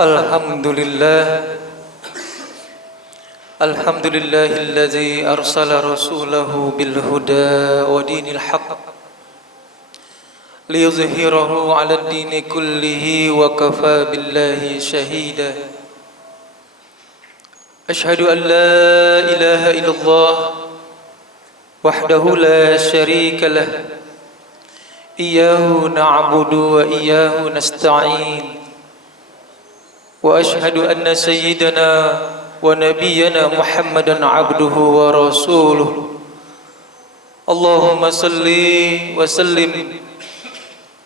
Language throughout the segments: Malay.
Alhamdulillah Alhamdulillahilladzi arsala rasulahu bil huda wa dinil haqq liyuzhirahu 'ala ad-dini kullihi wa kafa billahi shahida. Ashhadu an la ilaha illallah wahdahu la syarika lah. Iyyahu na'budu wa iyyahu nasta'in. Wa ashhadu anna sayyidana wa nabiyyana Muhammadan abduhu wa rasuluh. Allahumma salli wa sallim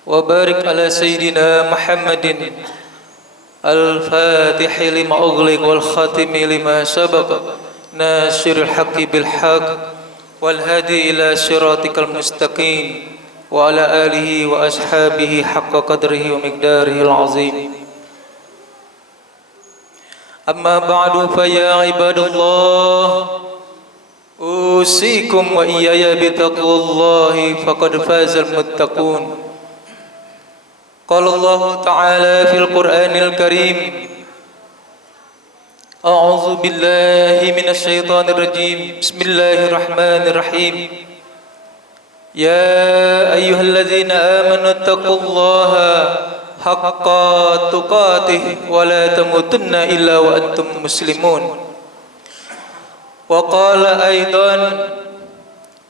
wa barik ala sayyidina Muhammadin al-fatihi lima ughliq wal khatimi lima sabaq nasiril haqqi bil haqq wal hadi ila siratikal mustaqim wa ala alihi wa ashabihi haqqa qadrihi wa miqdarihi al-azim. Amma ba'du fa ya ibadallah usikum wa iyaya bitaqwallahi faqad fazal muttaqun. Qala Allah ta'ala fil Qur'anil Karim A'udzu billahi minasy syaithanir rajim. Bismillahirrahmanirrahim. Ya ayyuhalladzina amanu taqullaha haqqa tuqatih wa la tamutunna illa wa antum muslimun. Wa qala aidan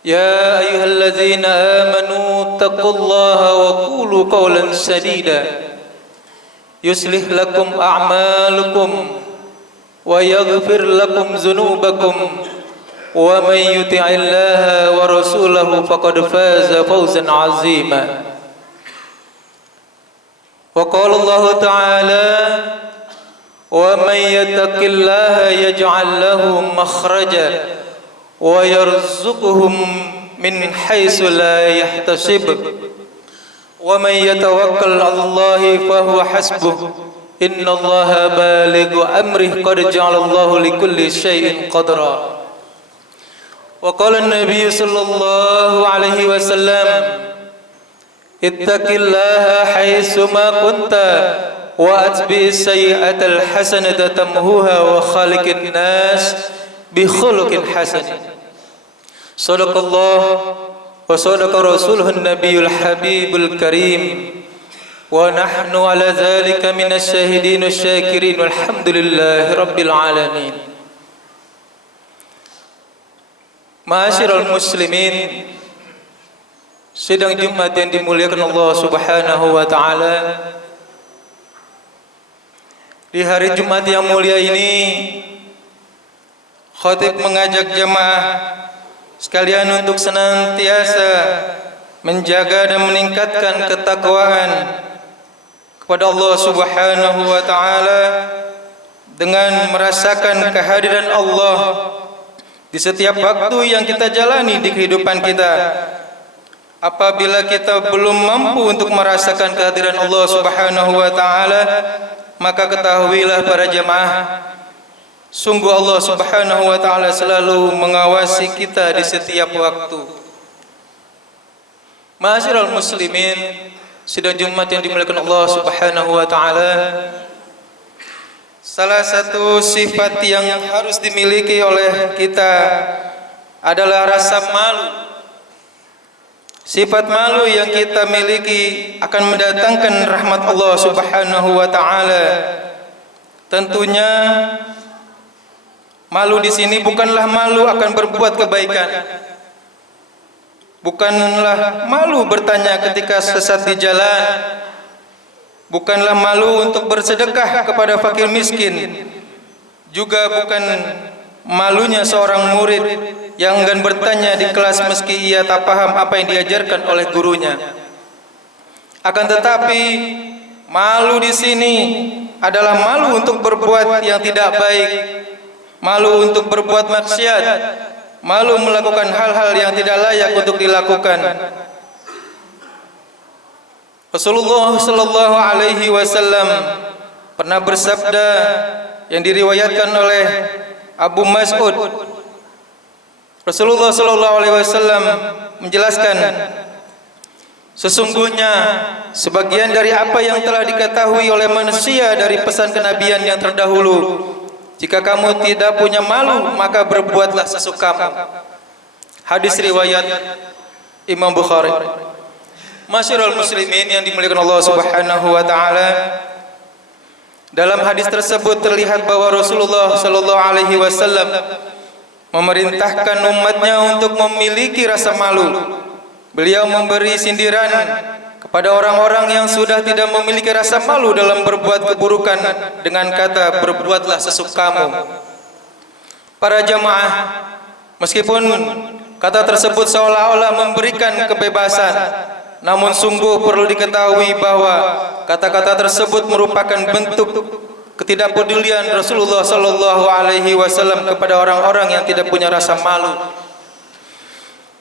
ya ayyuhalladzina amanu taqullaha wa qulu qawlan sadida yuslih lakum a'malukum wa yaghfir lakum dzunubakum wa may yuti'illaha wa rasulahu faqad faza fawzan 'azima. Wa qala Allah ta'ala wa may yattaqillaha yaj'al lahu makhraja wa yarzuqhum min haitsu la yahtasib wa may yatawakkal 'ala Allahi fa huwa hasbuh innallaha balighu amrihi qad ja'ala Allahu likulli syai'in qadra. Wa qala an-nabiy sallallahu alaihi wasallam ittaqillaha haitsu ma kunta wa atbi'is sayyi'atal hasanata tamhuha wa khaliqin nas bi khuluqin hasan. Sadaqallah wa sadaqa rasuluhun nabiyul habibul karim wa nahnu ala dzalika minasy syahidin wasyakirin walhamdulillahi rabbil alamin. Ma'asyiral muslimin, sidang Jumat yang dimuliakan Allah Subhanahu wa taala. Di hari Jumat yang mulia ini, khatib mengajak jemaah sekalian untuk senantiasa menjaga dan meningkatkan ketakwaan kepada Allah Subhanahu wa taala dengan merasakan kehadiran Allah di setiap waktu yang kita jalani di kehidupan kita. Apabila kita belum mampu untuk merasakan kehadiran Allah Subhanahu wa taala, maka ketahuilah para jemaah, sungguh Allah Subhanahu wa taala selalu mengawasi kita di setiap waktu. Ma'asyiral muslimin, sidang Jumat yang dimuliakan Allah Subhanahu wa taala, salah satu sifat yang harus dimiliki oleh kita adalah rasa malu. Sifat malu yang kita miliki akan mendatangkan rahmat Allah Subhanahu wa taala. Tentunya malu di sini bukanlah malu akan berbuat kebaikan. Bukanlah malu bertanya ketika sesat di jalan. Bukanlah malu untuk bersedekah kepada fakir miskin. Juga bukan malunya seorang murid yang enggan bertanya di kelas meski ia tak paham apa yang diajarkan oleh gurunya. Akan tetapi malu di sini adalah malu untuk berbuat yang tidak baik, malu untuk berbuat maksiat, malu melakukan hal-hal yang tidak layak untuk dilakukan. Rasulullah sallallahu alaihi wasallam pernah bersabda yang diriwayatkan oleh Abu Mas'ud. Rasulullah sallallahu alaihi wasallam menjelaskan, Sesungguhnya sebagian dari apa yang telah diketahui oleh manusia dari pesan kenabian yang terdahulu. Jika kamu tidak punya malu, maka berbuatlah sesukamu. Hadis riwayat Imam Bukhari. Masyarul muslimin yang dimuliakan Allah Subhanahu wa taala, dalam hadis tersebut terlihat bahwa Rasulullah sallallahu alaihi wasallam memerintahkan umatnya untuk memiliki rasa malu. Beliau memberi sindiran kepada orang-orang yang sudah tidak memiliki rasa malu dalam berbuat keburukan dengan kata berbuatlah sesukamu. Para jamaah, meskipun kata tersebut seolah-olah memberikan kebebasan, namun sungguh perlu diketahui bahwa kata-kata tersebut merupakan bentuk ketidakpedulian Rasulullah sallallahu alaihi wasallam kepada orang-orang yang tidak punya rasa malu.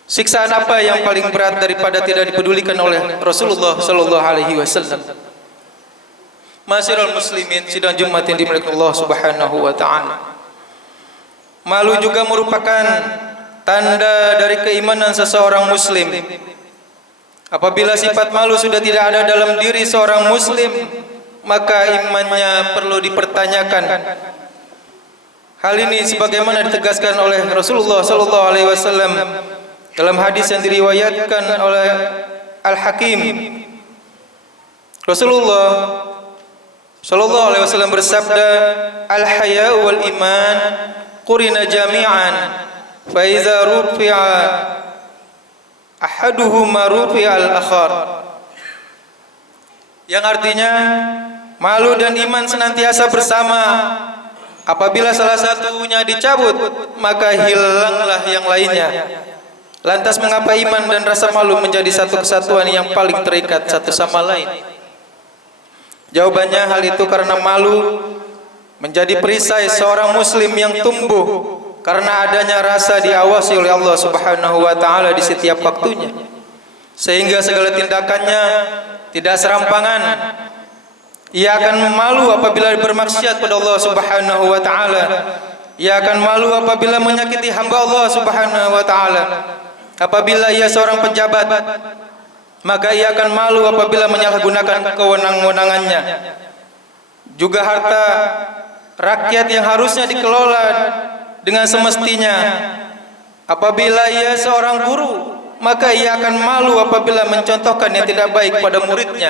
Siksaan apa yang paling berat daripada tidak dipedulikan oleh Rasulullah sallallahu alaihi wasallam? Masyarul muslimin sidang Jumat yang dimuliakan Allah Subhanahu wa taala. Malu juga merupakan tanda dari keimanan seseorang muslim. Apabila sifat malu sudah tidak ada dalam diri seorang muslim, maka imannya perlu dipertanyakan. Hal ini sebagaimana ditegaskan oleh Rasulullah sallallahu alaihi wasallam dalam hadis yang diriwayatkan oleh Al-Hakim. Rasulullah sallallahu alaihi wasallam bersabda, "Al-haya'u wal iman qurina jami'an, fa idza rufi'a ahaduhuma rufi'a al-akhar." Yang artinya malu dan iman senantiasa bersama. Apabila salah satunya dicabut, maka hilanglah yang lainnya. Lantas mengapa iman dan rasa malu menjadi satu kesatuan yang paling terikat satu sama lain? Jawabannya, hal itu karena malu menjadi perisai seorang muslim yang tumbuh karena adanya rasa diawasi oleh Allah Subhanahu wa taala di setiap waktunya, sehingga segala tindakannya tidak serampangan. Ia akan malu apabila bermaksiat pada Allah Subhanahu wa taala. Ia akan malu apabila menyakiti hamba Allah Subhanahu wa taala. Apabila ia seorang pejabat, maka ia akan malu apabila menyalahgunakan kewenangan-wewenangannya. Juga harta rakyat yang harusnya dikelola dengan semestinya. Apabila ia seorang guru, maka ia akan malu apabila mencontohkan yang tidak baik pada muridnya.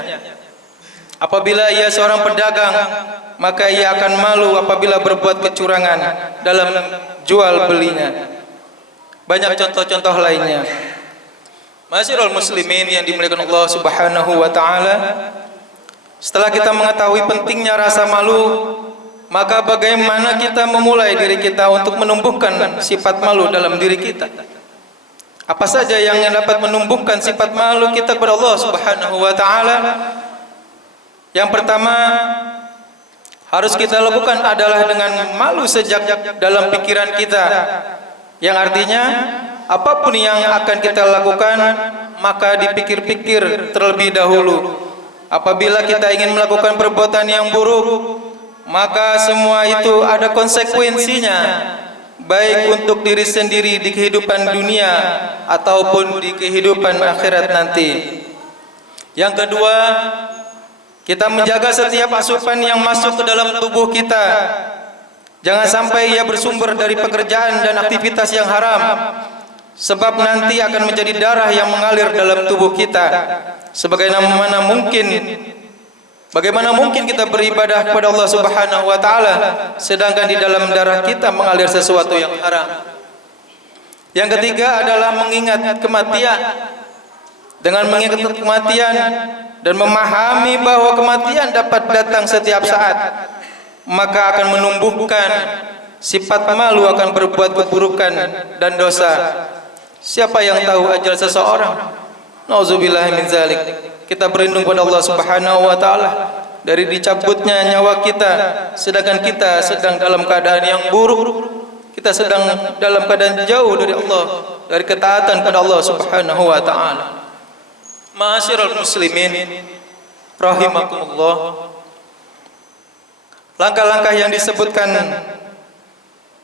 Apabila ia seorang pedagang, maka ia akan malu apabila berbuat kecurangan dalam jual belinya. Banyak contoh-contoh lainnya. Masyarul muslimin yang dimuliakan Allah Subhanahu wa taala, setelah kita mengetahui pentingnya rasa malu, maka bagaimana kita memulai diri kita untuk menumbuhkan sifat malu dalam diri kita? Apa saja yang dapat menumbuhkan sifat malu kita kepada Allah Subhanahu wa taala? Yang pertama harus kita lakukan adalah dengan malu sejak dalam pikiran kita. Yang artinya apapun yang akan kita lakukan, maka dipikir-pikir terlebih dahulu. Apabila kita ingin melakukan perbuatan yang buruk, maka semua itu ada konsekuensinya, baik untuk diri sendiri di kehidupan dunia ataupun di kehidupan akhirat nanti. Yang kedua, kita menjaga setiap asupan yang masuk ke dalam tubuh kita. Jangan sampai ia bersumber dari pekerjaan dan aktivitas yang haram, sebab nanti akan menjadi darah yang mengalir dalam tubuh kita. Bagaimana mungkin kita beribadah kepada Allah Subhanahu wa taala sedangkan di dalam darah kita mengalir sesuatu yang haram? Yang ketiga adalah mengingat kematian. Dengan mengingat kematian dan memahami bahwa kematian dapat datang setiap saat, maka akan menumbuhkan sifat malu akan berbuat keburukan dan dosa. Siapa yang tahu ajal seseorang? Nauzubillah min zalik. Kita berlindung kepada Allah Subhanahu wa taala dari dicabutnya nyawa kita sedangkan kita sedang dalam keadaan yang buruk. Kita sedang dalam keadaan jauh dari Allah, dari ketaatan kepada Allah Subhanahu wa taala. Ma'asyiral muslimin rahimakumullah. Langkah-langkah yang disebutkan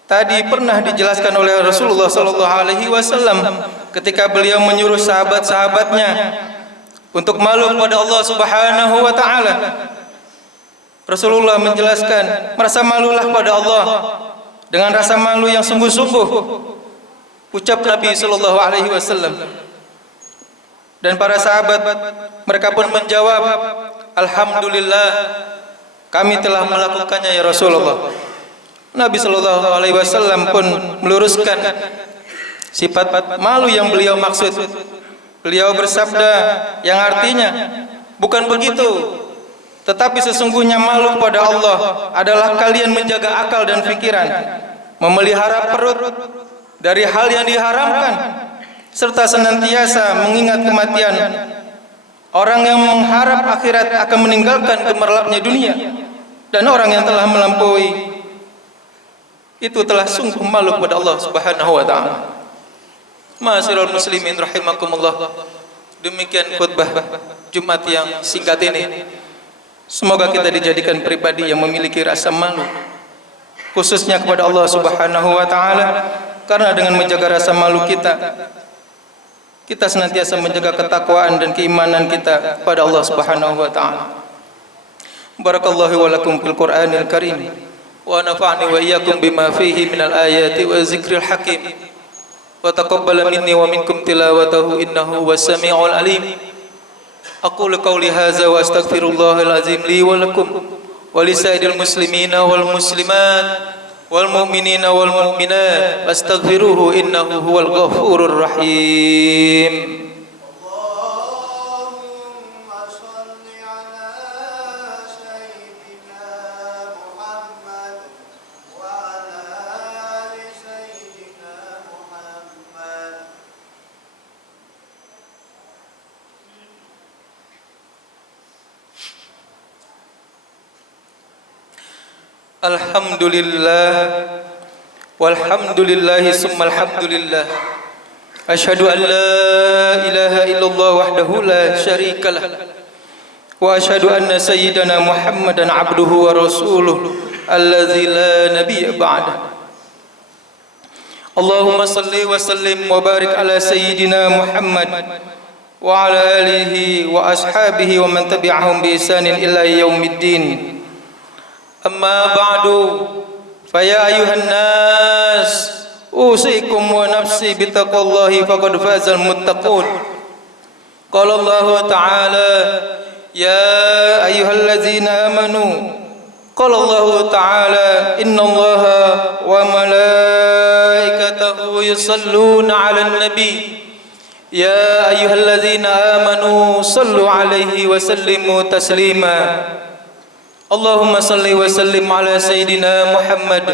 tadi pernah dijelaskan oleh Rasulullah sallallahu alaihi wasallam ketika beliau menyuruh sahabat-sahabatnya untuk malu kepada Allah Subhanahu wa taala. Rasulullah menjelaskan, merasa malulah pada Allah dengan rasa malu yang sungguh-sungguh. Ucap Nabi sallallahu alaihi wasallam. Dan para sahabat mereka pun menjawab, alhamdulillah kami telah melakukannya ya Rasulullah. Nabi sallallahu alaihi wasallam pun meluruskan sifat malu yang beliau maksud. Beliau bersabda yang artinya, bukan begitu, tetapi sesungguhnya malu kepada Allah adalah kalian menjaga akal dan pikiran, memelihara perut dari hal yang diharamkan, serta senantiasa mengingat kematian. Orang yang mengharap akhirat akan meninggalkan gemerlapnya dunia, dan orang yang telah melampaui itu telah sungguh malu kepada Allah Subhanahu wa taala. Ma'asyiral muslimin rahimakumullah. Demikian khutbah Jumat yang singkat ini. Semoga kita dijadikan pribadi yang memiliki rasa malu, khususnya kepada Allah Subhanahu wa taala, karena dengan menjaga rasa malu kita senantiasa menjaga ketakwaan dan keimanan kita kepada Allah Subhanahu wa taala. Barakallahu wa lakum fil Qur'anil Karim wa nafa'ani wa iyyakum bima fihi minal ayati wa zikril hakim. Wa taqabbala minni wa minkum tilawatahu innahu was-sami'ul alim. Aqulu qawli hadza wa astaghfirullahal azim li wa lakum wa lisairil muslimina wal muslimat wal mu'minina wal mu'minat fastaghfiruhu innahu huwal ghafurur rahim. Alhamdulillah walhamdulillah summa alhamdulillah. Asyhadu an la ilaha illallah wahdahu la syarikalah wa asyhadu anna sayyidana Muhammadan abduhu wa rasuluh allazi la nabiyya ba'dah. Allahumma salli wa sallim wa barik ala sayyidina Muhammad wa ala alihi wa ashabihi wa man tabi'ahum bi ihsanin ila yaumiddin. Amma ba'du, faya ayuhan nas, usikum wa nafsi bitaqwallahi faqad fazal muttaqun. Qala Allah ta'ala, ya ayyuhallazina amanu. Qala Allah ta'ala, innallaha wa malaikatahu yusalluna 'alan nabi. Ya ayyuhallazina amanu sallu 'alaihi wa sallimu taslima. Allahumma salli wa sallim ala Sayyidina Muhammad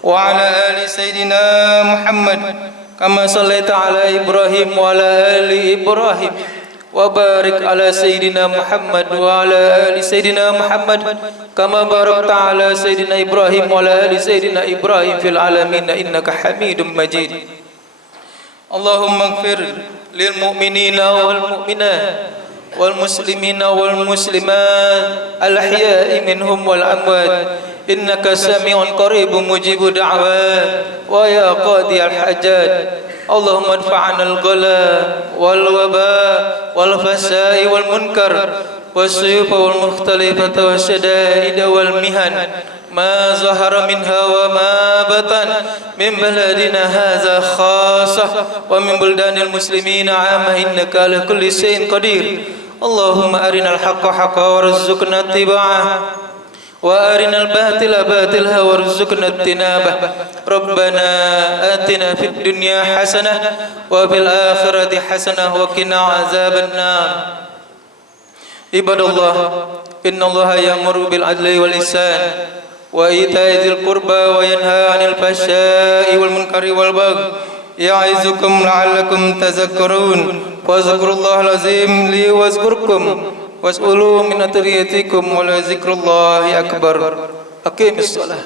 wa ala ali Sayyidina Muhammad kama sallaita ala Ibrahim wa ala ali Ibrahim wa barik ala Sayyidina Muhammad wa ala ali Sayyidina Muhammad kama barakta ala Sayyidina Ibrahim wa ala ali Sayyidina Ibrahim fil alamin innaka Hamidum Majid. Allahumma ighfir lil mu'minina wal mu'minat wal muslimina wal muslimat al ahya'i minhum wal amwat innaka sami'un qaribun mujibud da'wat wa ya qadi al hajat. Allahumma adfa'na al ghala wal waba wal fasa'i wal munkar was suyufa wal mukhtalifata was shada'ida wal mihan ma zahara minha wa ma batan min baladina hadza khassah wa min buldanil muslimina 'amma innaka ala kulli shay'in qadir. Allahumma arinal haqqa haqqan warzuqna ittiba'ah wa arinal batila batilha warzuqna ijtinabah. Rabbana atina fid dunya hasanah wa fil akhirati hasanah wa qina azabannar. Ibadallah, innallaha ya'muru bil adli wal ihsan wa ita'i dzil qurba wa yanha 'anil fahsya'i wal munkari wal baghi ya'izukum la'allakum tadhakkarun. Fazkurullahal azim li wazkurkum was'ulu min atriyatikum wa la zikrullahi akbar. Aqimis shalah.